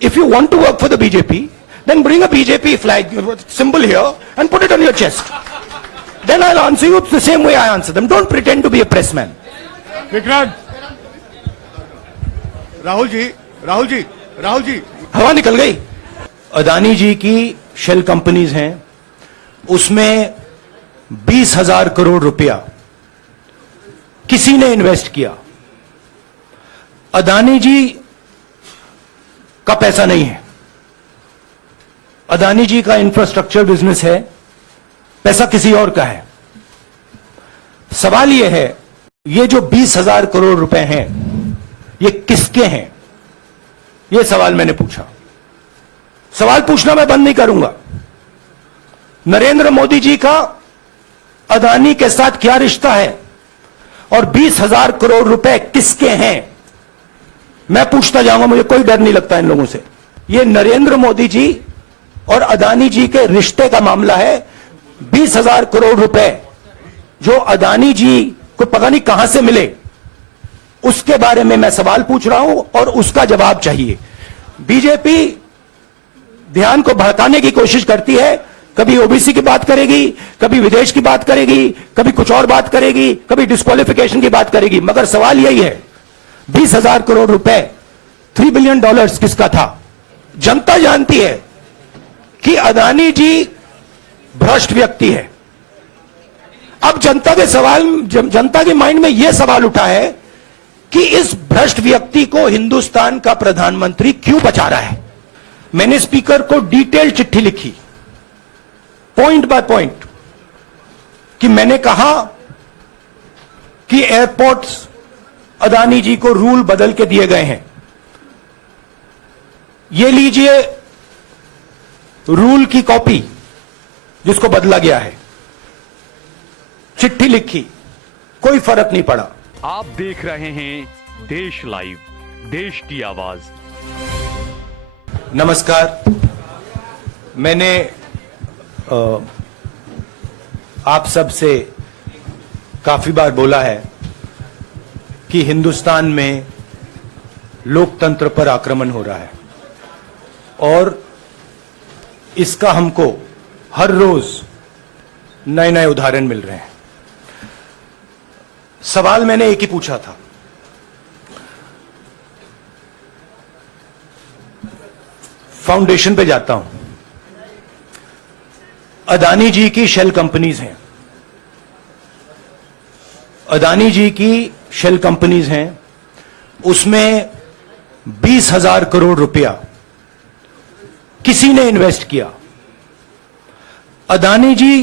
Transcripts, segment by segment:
If you want to work for the BJP, then bring a BJP flag symbol here and put it on your chest. Then I'll answer you the same way I answer them. Don't pretend to be a press man. Vikrant, Rahul ji, हवा निकल गई। अदानी जी की shell companies हैं, उसमें 20,000 करोड़ रुपया किसी ने invest किया। अदानी जी का पैसा नहीं है, अदानी जी का इंफ्रास्ट्रक्चर बिजनेस है, पैसा किसी और का है। सवाल यह है, ये जो 20,000 करोड़ रुपए हैं, ये किसके हैं? ये सवाल मैंने पूछा। सवाल पूछना मैं बंद नहीं करूंगा। नरेंद्र मोदी जी का अदानी के साथ क्या रिश्ता है और 20,000 करोड़ रुपए किसके हैं, मैं पूछता जाऊंगा। मुझे कोई डर नहीं लगता इन लोगों से। ये नरेंद्र मोदी जी और अदानी जी के रिश्ते का मामला है। 20,000 करोड़ रुपए जो अदानी जी को पता नहीं कहां से मिले, उसके बारे में मैं सवाल पूछ रहा हूं और उसका जवाब चाहिए। बीजेपी ध्यान को भड़काने की कोशिश करती है। कभी ओबीसी की बात करेगी, कभी विदेश की बात करेगी, कभी कुछ और बात करेगी, कभी डिस्क्वालिफिकेशन की बात करेगी, मगर सवाल यही है, 20,000 करोड़ रुपए, $3 बिलियन किसका था? जनता जानती है कि अदानी जी भ्रष्ट व्यक्ति है। अब जनता के माइंड में यह सवाल उठा है कि इस भ्रष्ट व्यक्ति को हिंदुस्तान का प्रधानमंत्री क्यों बचा रहा है। मैंने स्पीकर को डिटेल चिट्ठी लिखी, पॉइंट बाय पॉइंट, कि मैंने कहा कि एयरपोर्ट्स अदानी जी को रूल बदल के दिए गए हैं। ये लीजिए रूल की कॉपी जिसको बदला गया है। चिट्ठी लिखी, कोई फर्क नहीं पड़ा। आप देख रहे हैं देश लाइव, देश की आवाज। नमस्कार। मैंने आप सब से काफी बार बोला है कि हिंदुस्तान में लोकतंत्र पर आक्रमण हो रहा है और इसका हमको हर रोज नए नए उदाहरण मिल रहे हैं। सवाल मैंने एक ही पूछा था, फाउंडेशन पे जाता हूं। अदानी जी की शेल कंपनीज हैं, अदानी जी की शेल कंपनीज हैं, उसमें 20,000 करोड़ रुपया किसी ने इन्वेस्ट किया। अदानी जी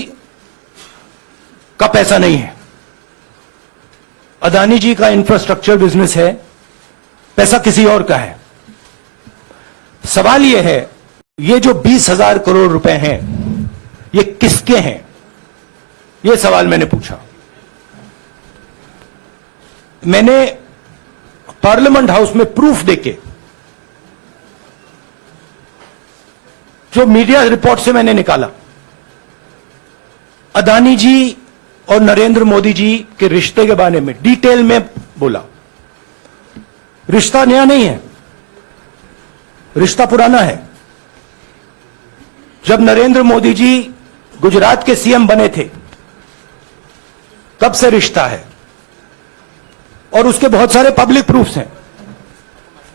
का पैसा नहीं है, अदानी जी का इंफ्रास्ट्रक्चर बिजनेस है, पैसा किसी और का है। सवाल यह है, ये जो 20,000 करोड़ रुपए हैं, ये किसके हैं? यह सवाल मैंने पूछा। मैंने पार्लियामेंट हाउस में प्रूफ देके, जो मीडिया रिपोर्ट से मैंने निकाला, अदानी जी और नरेंद्र मोदी जी के रिश्ते के बारे में डिटेल में बोला। रिश्ता नया नहीं है, रिश्ता पुराना है। जब नरेंद्र मोदी जी गुजरात के सीएम बने थे, तब से रिश्ता है और उसके बहुत सारे पब्लिक प्रूफ्स हैं।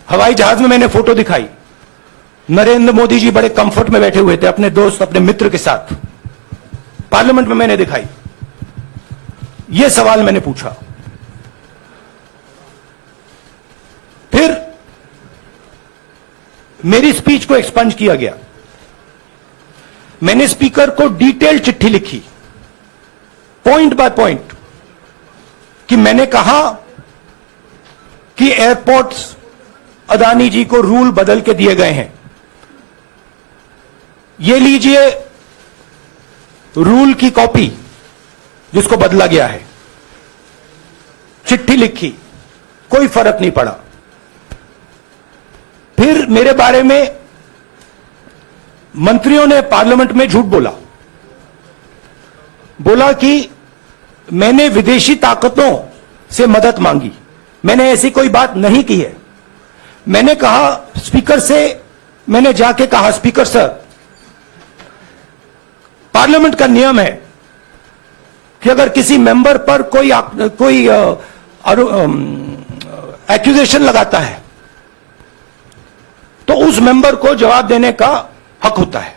हवाई जहाज में मैंने फोटो दिखाई, नरेंद्र मोदी जी बड़े कंफर्ट में बैठे हुए थे अपने दोस्त, अपने मित्र के साथ। पार्लियामेंट में मैंने दिखाई। यह सवाल मैंने पूछा। फिर मेरी स्पीच को एक्सपंज किया गया। मैंने स्पीकर को डिटेल चिट्ठी लिखी, पॉइंट बाय पॉइंट, कि मैंने कहा कि एयरपोर्ट्स अदानी जी को रूल बदल के दिए गए हैं। ये लीजिए रूल की कॉपी जिसको बदला गया है। चिट्ठी लिखी, कोई फर्क नहीं पड़ा। फिर मेरे बारे में मंत्रियों ने पार्लियामेंट में झूठ बोला कि मैंने विदेशी ताकतों से मदद मांगी। मैंने ऐसी कोई बात नहीं की है। मैंने कहा स्पीकर से मैंने जाके कहा, स्पीकर सर, पार्लियामेंट का नियम है कि अगर किसी मेंबर पर कोई एक्यूजेशन लगाता है तो उस मेंबर को जवाब देने का हक होता है।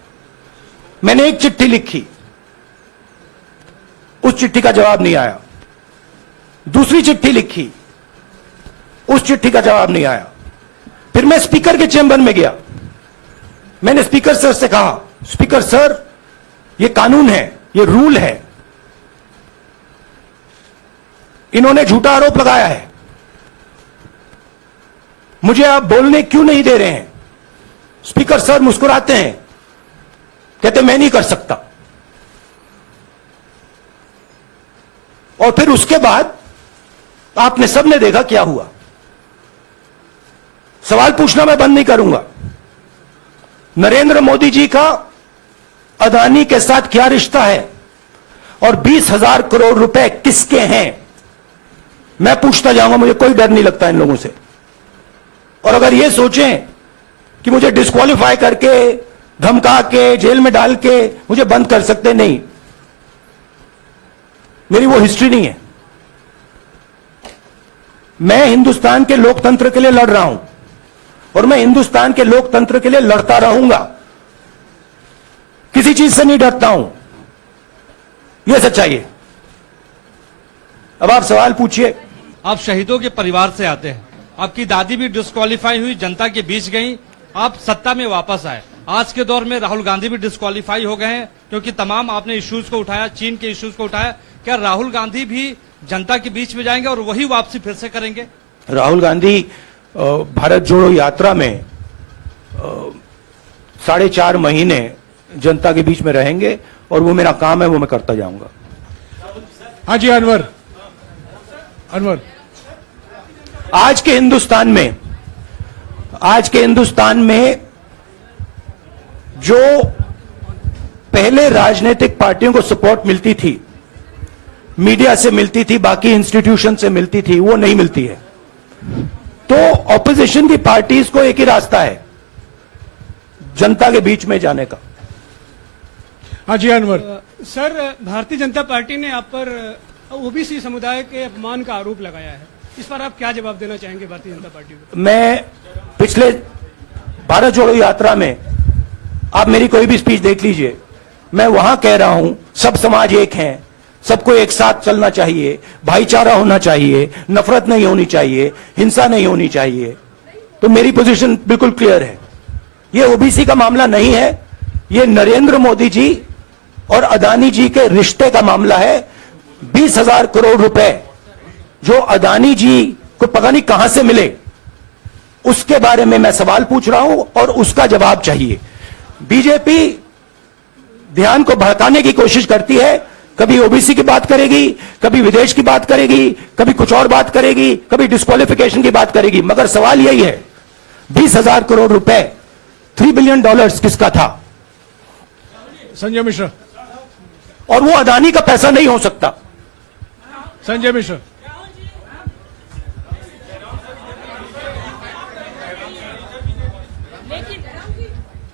मैंने एक चिट्ठी लिखी, उस चिट्ठी का जवाब नहीं आया। दूसरी चिट्ठी लिखी, उस चिट्ठी का जवाब नहीं आया। फिर मैं स्पीकर के चेंबर में गया, मैंने स्पीकर सर से कहा, स्पीकर सर, ये कानून है, ये रूल है, इन्होंने झूठा आरोप लगाया है, मुझे आप बोलने क्यों नहीं दे रहे हैं? स्पीकर सर मुस्कुराते हैं, कहते मैं नहीं कर सकता। और फिर उसके बाद आपने सबने देखा क्या हुआ। सवाल पूछना मैं बंद नहीं करूंगा। नरेंद्र मोदी जी का अदानी के साथ क्या रिश्ता है और 20,000 करोड़ रुपए किसके हैं, मैं पूछता जाऊंगा। मुझे कोई डर नहीं लगता इन लोगों से। और अगर ये सोचें कि मुझे डिस्क्वालीफाई करके, धमका के, जेल में डाल के मुझे बंद कर सकते, नहीं, मेरी वो हिस्ट्री नहीं है। मैं हिंदुस्तान के लोकतंत्र के लिए लड़ रहा हूं और मैं हिंदुस्तान के लोकतंत्र के लिए लड़ता रहूंगा। किसी चीज से नहीं डरता हूं, यह सच्चाई है। अब आप सवाल पूछिए। आप शहीदों के परिवार से आते हैं, आपकी दादी भी डिस्क्वालीफाई हुई, जनता के बीच गई, आप सत्ता में वापस आए। आज के दौर में राहुल गांधी भी डिस्क्वालीफाई हो गए हैं क्योंकि तमाम आपने इश्यूज को उठाया, चीन के इश्यूज को उठाया। क्या राहुल गांधी भी जनता के बीच में जाएंगे और वही वापसी फिर से करेंगे? राहुल गांधी भारत जोड़ो यात्रा में 4.5 महीने जनता के बीच में रहेंगे और वो मेरा काम है, वो मैं करता जाऊंगा। हाँ जी, अनवर। आज के हिंदुस्तान में जो पहले राजनीतिक पार्टियों को सपोर्ट मिलती थी, मीडिया से मिलती थी, बाकी इंस्टीट्यूशन से मिलती थी, वो नहीं मिलती है। तो ऑपोजिशन की पार्टीज को एक ही रास्ता है, जनता के बीच में जाने का। हाँ जी, अनवर। सर, भारतीय जनता पार्टी ने आप पर ओबीसी समुदाय के अपमान का आरोप लगाया है, इस पर आप क्या जवाब देना चाहेंगे भारतीय जनता पार्टी को? मैं पिछले भारत जोड़ो यात्रा में, आप मेरी कोई भी स्पीच देख लीजिए, मैं वहां कह रहा हूं सब समाज एक हैं, सबको एक साथ चलना चाहिए, भाईचारा होना चाहिए, नफरत नहीं होनी चाहिए, हिंसा नहीं होनी चाहिए। तो मेरी पोजीशन बिल्कुल क्लियर है। ये ओबीसी का मामला नहीं है, ये नरेंद्र मोदी जी और अदानी जी के रिश्ते का मामला है। 20,000 करोड़ रुपए जो अदानी जी को पता नहीं कहां से मिले, उसके बारे में मैं सवाल पूछ रहा हूं और उसका जवाब चाहिए। बीजेपी ध्यान को भड़काने की कोशिश करती है, कभी ओबीसी की बात करेगी, कभी विदेश की बात करेगी, कभी कुछ और बात करेगी, कभी डिस्क्वालिफिकेशन की बात करेगी, मगर सवाल यही है 20,000 करोड़ रुपए, $3 बिलियन किसका था? संजय मिश्रा। और वो अदानी का पैसा नहीं हो सकता। संजय मिश्रा।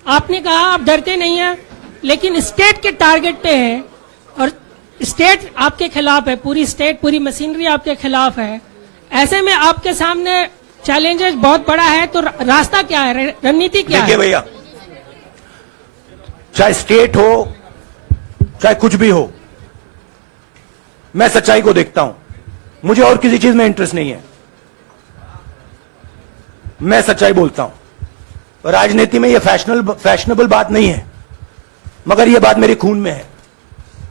आपने कहा आप डरते नहीं हैं, लेकिन स्टेट के टारगेट पे हैं और स्टेट आपके खिलाफ है, पूरी स्टेट, पूरी मशीनरी आपके खिलाफ है। ऐसे में आपके सामने चैलेंजेस बहुत बड़ा है, तो रास्ता क्या है, रणनीति क्या है? देखिए भैया, चाहे स्टेट हो, चाहे कुछ भी हो, मैं सच्चाई को देखता हूं। मुझे और किसी चीज में इंटरेस्ट नहीं है, मैं सच्चाई बोलता हूं। राजनीति में यह फैशनेबल बात नहीं है, मगर यह बात मेरे खून में है।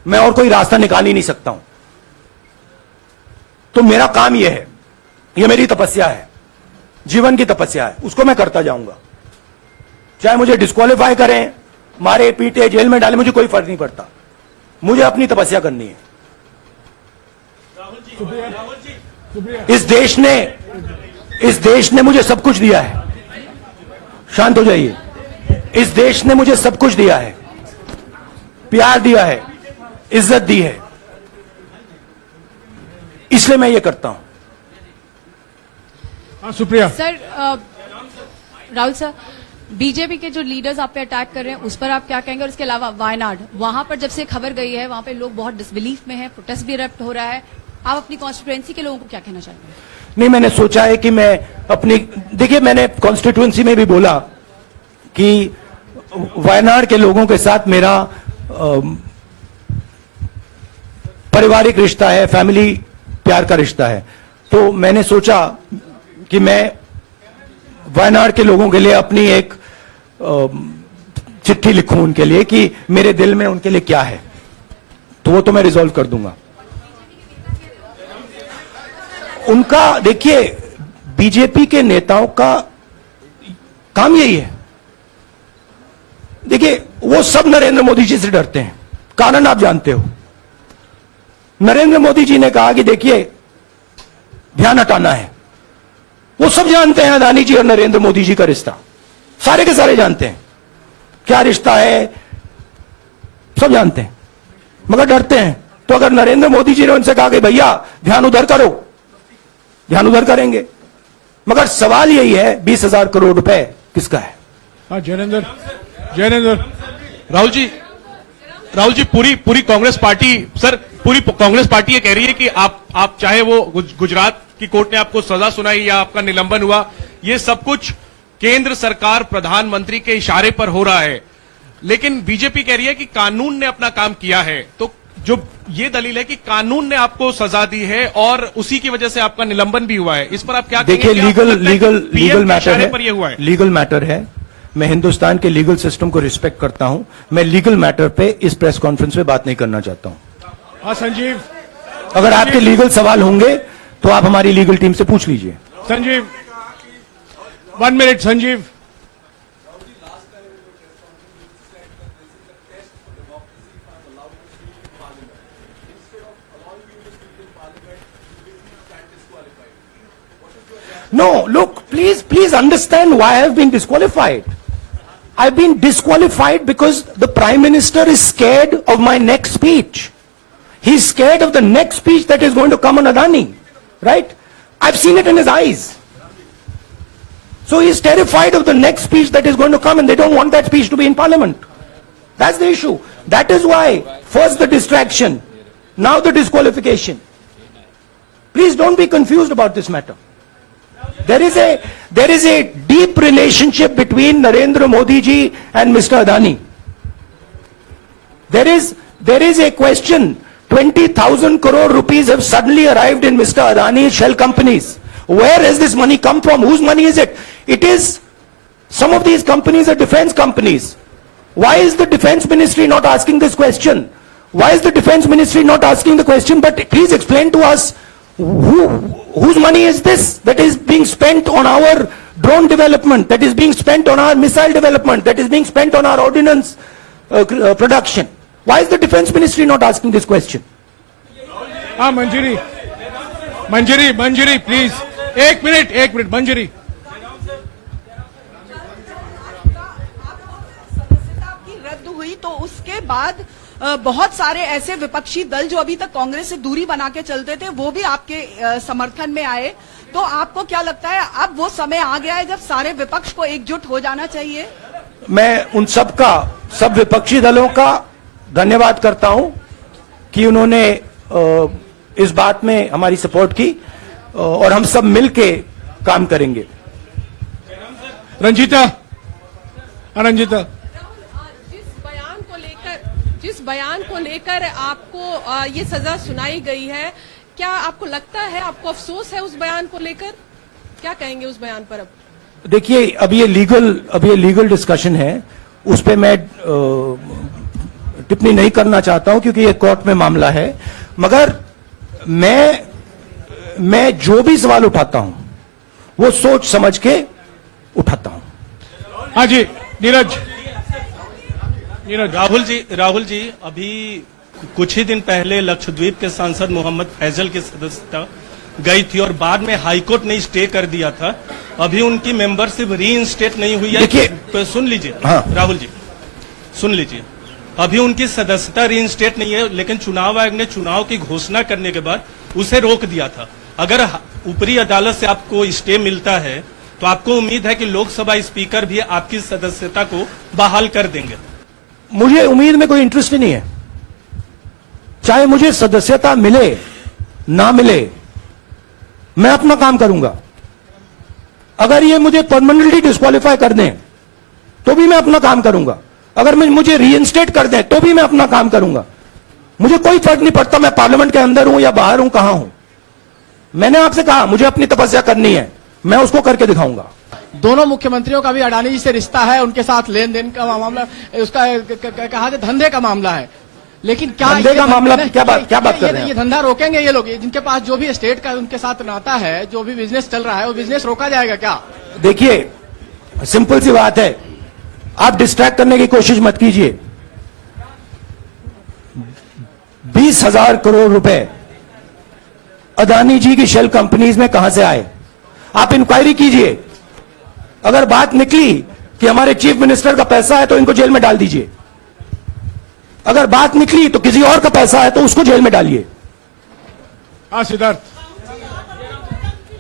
मैं और कोई रास्ता निकाल ही नहीं सकता हूं। तो मेरा काम यह है, यह मेरी तपस्या है, जीवन की तपस्या है, उसको मैं करता जाऊंगा। चाहे मुझे डिस्क्वालीफाई करें, मारे पीटे, जेल में डाले, मुझे कोई फर्क नहीं पड़ता। मुझे अपनी तपस्या करनी है। इस देश ने मुझे सब कुछ दिया है। शांत हो जाइए। इस देश ने मुझे सब कुछ दिया है, प्यार दिया है, इज्जत दी है, इसलिए मैं ये करता हूं। हाँ, Supriya. Sir, Rahul sir, BJP के जो लीडर्स आप पे अटैक कर रहे हैं उस पर आप क्या कहेंगे? और इसके अलावा वायनाड, वहां पर जब से खबर गई है वहां पे लोग बहुत डिसबिलीफ में हैं, प्रोटेस्ट भी इरप्ट हो रहा है, आप अपनी कॉन्स्टिट्यूएंसी के लोगों को क्या कहना चाहेंगे? नहीं, मैंने सोचा है कि मैं अपनी, देखिए मैंने कॉन्स्टिट्यूएंसी में भी बोला कि वायनाड के लोगों के साथ मेरा पारिवारिक रिश्ता है, फैमिली प्यार का रिश्ता है। तो मैंने सोचा कि मैं वायनाड के लोगों के लिए अपनी एक चिट्ठी लिखूं उनके लिए कि मेरे दिल में उनके लिए क्या है, तो वो तो मैं रिजॉल्व कर दूंगा। उनका, देखिए बीजेपी के नेताओं का काम यही है। देखिए वो सब नरेंद्र मोदी जी से डरते हैं, कारण आप जानते हो। नरेंद्र मोदी जी ने कहा कि देखिए ध्यान हटाना है। वो सब जानते हैं अदानी जी और नरेंद्र मोदी जी का रिश्ता, सारे के सारे जानते हैं क्या रिश्ता है, सब जानते हैं, मगर डरते हैं। तो अगर नरेंद्र मोदी जी ने उनसे कहा कि भैया ध्यान उधर करो, ध्यान उधर करेंगे। मगर सवाल यही है 20,000 करोड़ रुपए किसका है? हाँ जैनेंद्र राहुल जी पूरी कांग्रेस पार्टी, सर पूरी कांग्रेस पार्टी ये कह रही है कि आप चाहे वो गुजरात की कोर्ट ने आपको सजा सुनाई या आपका निलंबन हुआ, ये सब कुछ केंद्र सरकार प्रधानमंत्री के इशारे पर हो रहा है। लेकिन बीजेपी कह रही है कि कानून ने अपना काम किया है। तो जो ये दलील है कि कानून ने आपको सजा दी है और उसी की वजह से आपका निलंबन भी हुआ है, इस पर आप क्या कहेंगे? देखिए लीगल मैटर है, पर ये हुआ है। लीगल मैटर है। मैं हिंदुस्तान के लीगल सिस्टम को रिस्पेक्ट करता हूं। मैं लीगल मैटर पे इस प्रेस कॉन्फ्रेंस में बात नहीं करना चाहता हूं। हाँ संजीव, अगर आपके लीगल सवाल होंगे तो आप हमारी लीगल टीम से पूछ लीजिए। Sanjeev 1 minute. Sanjeev No, look, please understand why I have been disqualified. I've been disqualified because the Prime Minister is scared of my next speech. He's scared of the next speech that is going to come on Adani, right? I've seen it in his eyes. So he's terrified of the next speech that is going to come, and they don't want that speech to be in Parliament. That's the issue. That is why, first the distraction, now the disqualification. Please don't be confused about this matter. There is a deep relationship between Narendra Modi ji and Mr. Adani. There is a question. 20,000 crore rupees have suddenly arrived in Mr. Adani's shell companies. Where has this money come from? Whose money is it? It is, some of these companies are defense companies. Why is the defense ministry not asking this question? Why is the defense ministry not asking the question? But please explain to us, whose money is this that is being spent on our drone development, that is being spent on our missile development, that is being spent on our ordnance production? Why is the defense ministry not asking this question? हाँ मंजरी please, एक minute मंजरी। सदस्यता की रद्द हुई तो उसके बाद बहुत सारे ऐसे विपक्षी दल जो अभी तक कांग्रेस से दूरी बना के चलते थे वो भी आपके समर्थन में आए। तो आपको क्या लगता है अब वो समय आ गया है जब सारे विपक्ष को एकजुट हो जाना चाहिए? मैं उन सब विपक्षी दलों का धन्यवाद करता हूं कि उन्होंने इस बात में हमारी सपोर्ट की और हम सब मिलके काम करेंगे। रंजीता जिस बयान को लेकर आपको ये सजा सुनाई गई है, क्या आपको लगता है, आपको अफसोस है उस बयान को लेकर? क्या कहेंगे उस बयान पर? अब देखिए, अब ये लीगल डिस्कशन है, उस पे मैं टिप्पणी नहीं करना चाहता हूं क्योंकि ये कोर्ट में मामला है। मगर मैं जो भी सवाल उठाता हूं वो सोच समझ के उठाता हूं। हाँ जी नीरज। राहुल जी अभी कुछ ही दिन पहले लक्षद्वीप के सांसद मोहम्मद फैजल की सदस्यता गई थी और बाद में हाईकोर्ट ने स्टे कर दिया था। अभी उनकी मेंबरशिप रीइंस्टेट नहीं हुई है। तो सुन लीजिए। हाँ। राहुल जी सुन लीजिए, अभी उनकी सदस्यता रीइंस्टेट नहीं है, लेकिन चुनाव आयोग ने चुनाव की घोषणा करने के बाद उसे रोक दिया था। अगर ऊपरी अदालत से आपको स्टे मिलता है तो आपको उम्मीद है कि लोकसभा स्पीकर भी आपकी सदस्यता को बहाल कर देंगे? मुझे उम्मीद में कोई इंटरेस्ट ही नहीं है। चाहे मुझे सदस्यता मिले ना मिले, मैं अपना काम करूंगा। अगर ये मुझे परमानेंटली डिस्क्वालीफाई कर दें तो भी मैं अपना काम करूंगा। अगर मुझे रीइंस्टेट कर दें तो भी मैं अपना काम करूंगा। मुझे कोई फर्क नहीं पड़ता मैं पार्लियामेंट के अंदर हूं या बाहर हूं, कहां हूं। मैंने आपसे कहा मुझे अपनी तपस्या करनी है, मैं उसको करके दिखाऊंगा। दोनों मुख्यमंत्रियों का भी अडानी जी से रिश्ता है, उनके साथ लेन देन का मामला, उसका कहा जाए धंधे का मामला है। लेकिन क्या धंधे का मामला क्या बात कर रहे हैं? ये धंधा रोकेंगे ये लोग? जिनके पास जो भी स्टेट का उनके साथ नाता है, जो भी बिजनेस चल रहा है, वो बिजनेस रोका जाएगा क्या? देखिए, सिंपल सी बात है, आप डिस्ट्रैक्ट करने की कोशिश मत कीजिए। 20,000 करोड़ रुपए अदानी जी की शेल कंपनीज में कहां से आए? आप इंक्वायरी कीजिए। अगर बात निकली कि हमारे चीफ मिनिस्टर का पैसा है तो इनको जेल में डाल दीजिए। अगर बात निकली तो किसी और का पैसा है तो उसको जेल में डालिए। हाँ Siddharth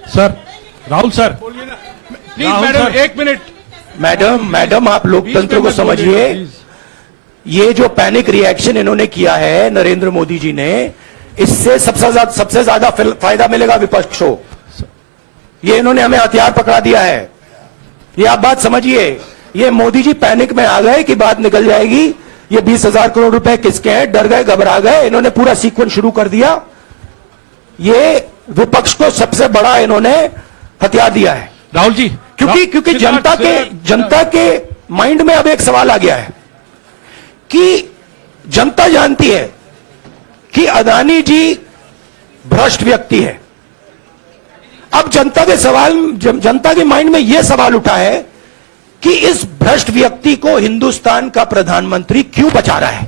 sir, Rahul sir, please Rahul madam sir. 1 minute. Madam आप लोकतंत्र को समझिए। ये जो पैनिक रिएक्शन इन्होंने किया है नरेंद्र मोदी जी ने, इससे सबसे ज्यादा फायदा मिलेगा विपक्ष को। ये इन्होंने हमें हथियार पकड़ा दिया है। ये आप बात समझिए। ये मोदी जी पैनिक में आ गए कि बात निकल जाएगी, ये 20,000 करोड़ रुपए किसके हैं, डर गए, घबरा गए। इन्होंने पूरा सीक्वेंस शुरू कर दिया। ये विपक्ष को सबसे बड़ा इन्होंने हथियार दिया है राहुल जी, क्योंकि जनता के माइंड में अब एक सवाल आ गया है कि जनता जानती है कि अदानी जी भ्रष्ट व्यक्ति है। अब जनता के माइंड में यह सवाल उठा है कि इस भ्रष्ट व्यक्ति को हिंदुस्तान का प्रधानमंत्री क्यों बचा रहा है।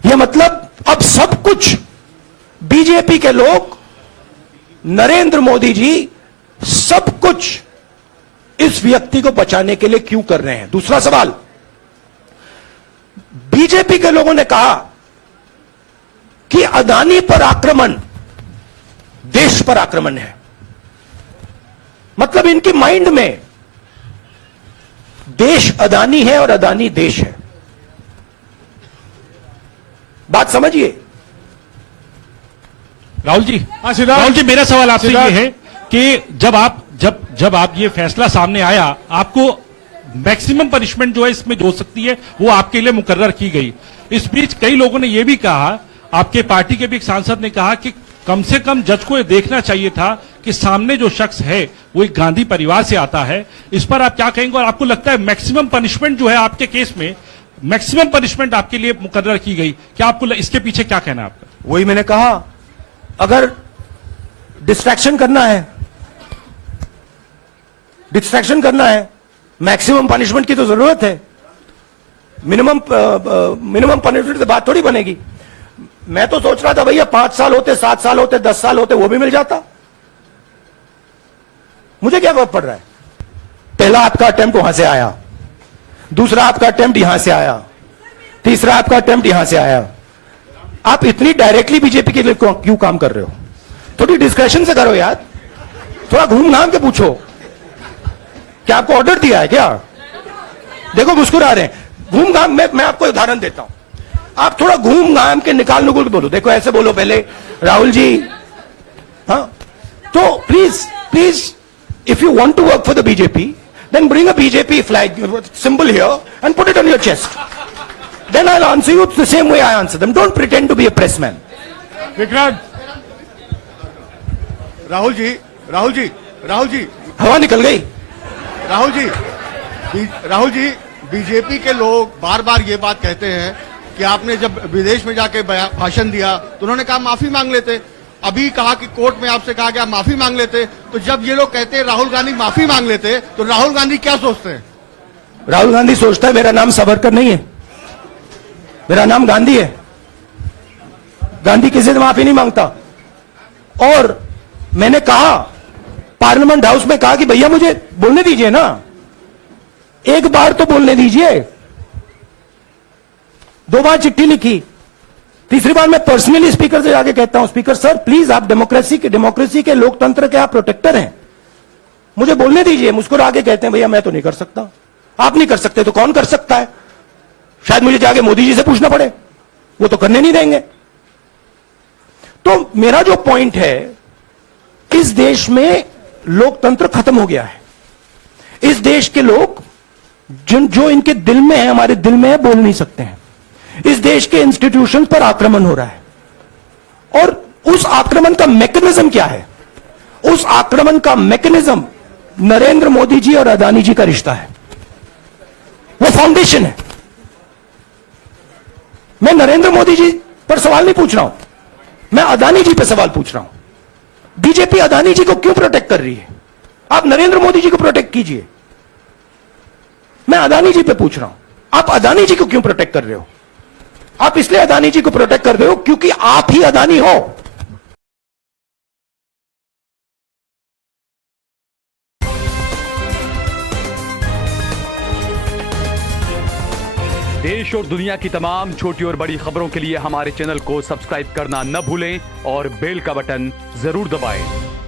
यह मतलब अब सब कुछ बीजेपी के लोग, नरेंद्र मोदी जी सब कुछ इस व्यक्ति को बचाने के लिए क्यों कर रहे हैं। दूसरा सवाल, बीजेपी के लोगों ने कहा कि अदानी पर आक्रमण देश पर आक्रमण है। मतलब इनके माइंड में देश अदानी है और अदानी देश है। बात समझिए। राहुल जी, हाँ सिद्धार्थ। राहुल जी, मेरा सवाल आपसे ये सिद्धार्थ। है कि जब आप ये फैसला सामने आया, आपको मैक्सिमम पनिशमेंट जो है इसमें जो हो सकती है वो आपके लिए मुकर्रर की गई। इस बीच कई लोगों ने यह भी कहा, आपके पार्टी के भी एक सांसद ने कहा कि कम से कम जज को यह देखना चाहिए था कि सामने जो शख्स है वो एक गांधी परिवार से आता है। इस पर आप क्या कहेंगे? और आपको लगता है मैक्सिमम पनिशमेंट जो है आपके केस में, मैक्सिमम पनिशमेंट आपके लिए मुकर्रर की गई, क्या आपको इसके पीछे क्या कहना है आपका? वही मैंने कहा, अगर डिस्ट्रैक्शन करना है, मैक्सिमम पनिशमेंट की तो जरूरत है। मिनिमम पनिशमेंट से बात थोड़ी बनेगी। मैं तो सोच रहा था भैया 5 साल होते, 7 साल होते, 10 साल होते, वो भी मिल जाता। मुझे क्या फर्क पड़ रहा है? पहला आपका अटेम्प्ट वहां से आया, दूसरा आपका अटेम्प्ट यहां से आया, तीसरा आपका अटेम्प्ट यहां से आया। आप इतनी डायरेक्टली बीजेपी के लिए क्यों काम कर रहे हो? थोड़ी डिस्कशन से करो यार, थोड़ा घूम घाम के पूछो। क्या आपको ऑर्डर दिया है क्या? देखो मुस्कुरा रहे हैं। घूम घाम, मैं आपको उदाहरण देता हूं। आप थोड़ा घूम घाम के निकाल नुकुल के बोलो। देखो ऐसे बोलो पहले, राहुल जी, हाँ तो please if you want to work for the BJP, then bring a BJP flag symbol here and put it on your chest. Then I'll answer you the same way I answer them. Don't pretend to be a pressman. Vikrant, Rahul ji, हवा निकल गई. Rahul ji, BJP के लोग बार बार ये बात कहते हैं कि आपने जब विदेश में जाके भाषण दिया तो उन्होंने कहा माफी मांग लेते. अभी कहा कि कोर्ट में आपसे कहा गया माफी मांग लेते. तो जब ये लोग कहते हैं राहुल गांधी माफी मांग लेते, तो राहुल गांधी क्या सोचते हैं? राहुल गांधी सोचता है मेरा नाम सावरकर नहीं है, मेरा नाम गांधी है. गांधी किसी से माफी नहीं मांगता. और मैंने कहा पार्लियामेंट हाउस में, कहा कि भैया मुझे बोलने दीजिए ना, एक बार तो बोलने दीजिए. 2 बार चिट्ठी लिखी, तीसरी बार मैं पर्सनली स्पीकर से जाके कहता हूं, स्पीकर सर प्लीज, आप डेमोक्रेसी के लोकतंत्र के आप प्रोटेक्टर हैं, मुझे बोलने दीजिए, मुस्कुरा के कहते हैं भैया मैं तो नहीं कर सकता। आप नहीं कर सकते तो कौन कर सकता है? शायद मुझे जाके मोदी जी से पूछना पड़े, वो तो करने नहीं देंगे। तो मेरा जो पॉइंट है, इस देश में लोकतंत्र खत्म हो गया है। इस देश के लोग जो इनके दिल में है, हमारे दिल में है, बोल नहीं सकते हैं। इस देश के इंस्टीट्यूशन पर आक्रमण हो रहा है, और उस आक्रमण का मैकेनिज्म क्या है? उस आक्रमण का मैकेनिज्म नरेंद्र मोदी जी और अदानी जी का रिश्ता है, वो फाउंडेशन है। मैं नरेंद्र मोदी जी पर सवाल नहीं पूछ रहा हूं, मैं अदानी जी पे सवाल पूछ रहा हूं। बीजेपी अदानी जी को क्यों प्रोटेक्ट कर रही है? आप नरेंद्र मोदी जी को प्रोटेक्ट कीजिए। मैं अदानी जी पे पूछ रहा हूं, आप अदानी जी को क्यों प्रोटेक्ट कर रहे हो? आप इसलिए अदानी जी को प्रोटेक्ट कर रहे हो क्योंकि आप ही अदानी हो। देश और दुनिया की तमाम छोटी और बड़ी खबरों के लिए हमारे चैनल को सब्सक्राइब करना न भूलें और बेल का बटन जरूर दबाएं।